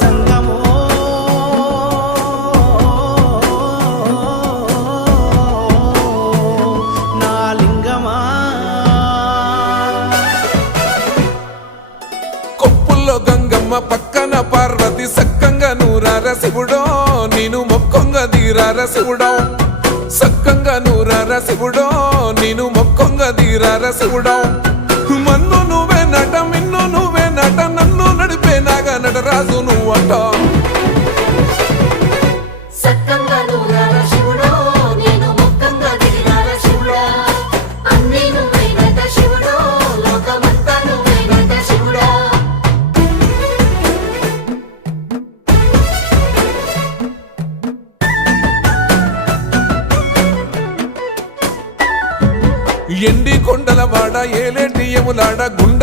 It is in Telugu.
జంగమో నా లింగమా కొప్పుల్లో గంగమ్మ పక్కన పార్వతి సక్కంగా నూరార శివుడో నేను మొక్కంగా తీరార శివుడో సక్కంగా నూరార శివుడో నేను మొక్కంగా తీరార శివుడో మన్ను నువ్వే నట మిన్ను నువ్వే నట నన్ను నడిపే నాగా నటరాజు నువ్వట ఎండి కొండల వాడ ఏలేటి యములాడ గుండె